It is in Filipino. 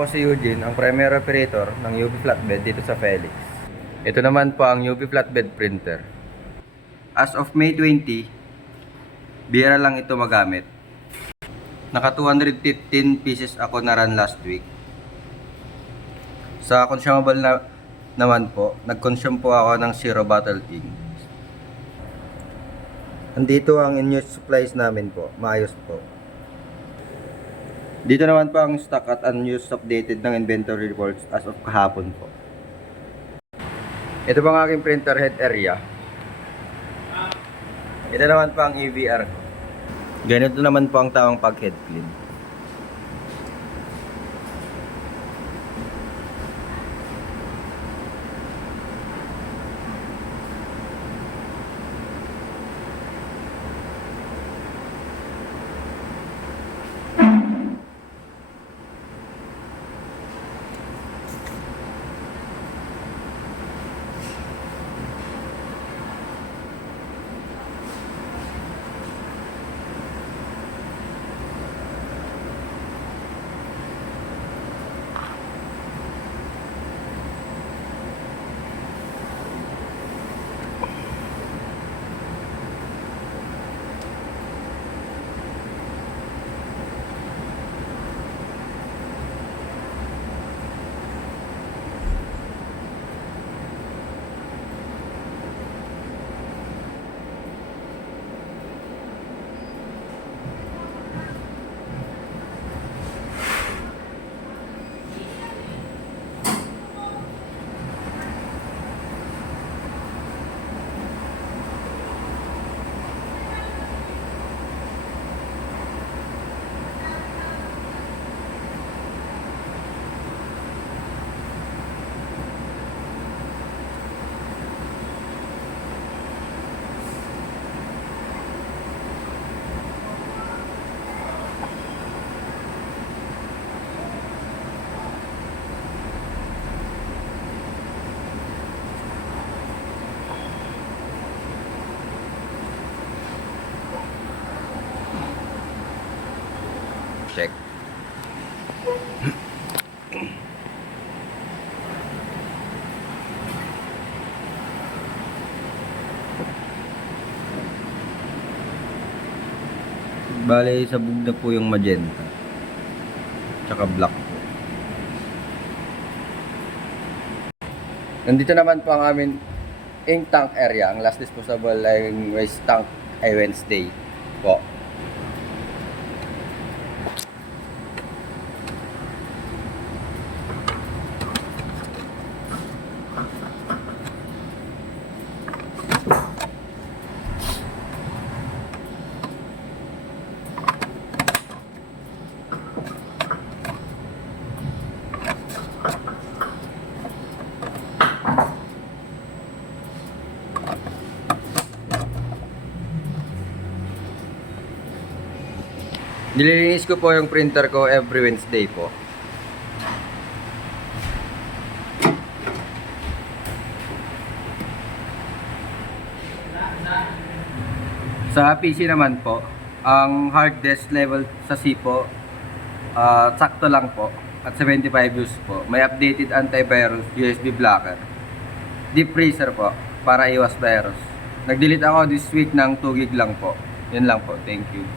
Po si Eugene, ang primary operator ng UV Flatbed dito sa Felix. Ito naman po ang UV Flatbed printer. As of May 20, bira lang ito magamit. Naka 215 pieces ako na run last week. Sa consumable naman po, nag-consume po ako ng Zero Bottle ink. Andito ang in-use supplies namin po, maayos po. Dito naman po ang stock at unused updated ng inventory reports as of kahapon po. Ito po ang aking printer head area. Ito naman po ang EVR ko. Ganito naman po ang tamang pag-head clean. Check. Bale, sabog na po yung magenta. Tsaka black po. Nandito naman po ang amin ink tank area. Ang last disposable ay waste tank ay Wednesday po. Nililinis ko po yung printer ko every Wednesday po. Sa PC naman po, ang hard disk level sa C po, sakto lang po. At 75 views po. May updated antivirus, USB blocker. Deep freezer po, para iwas virus. Nag-delete ako this week ng 2 gig lang po. Yun lang po. Thank you.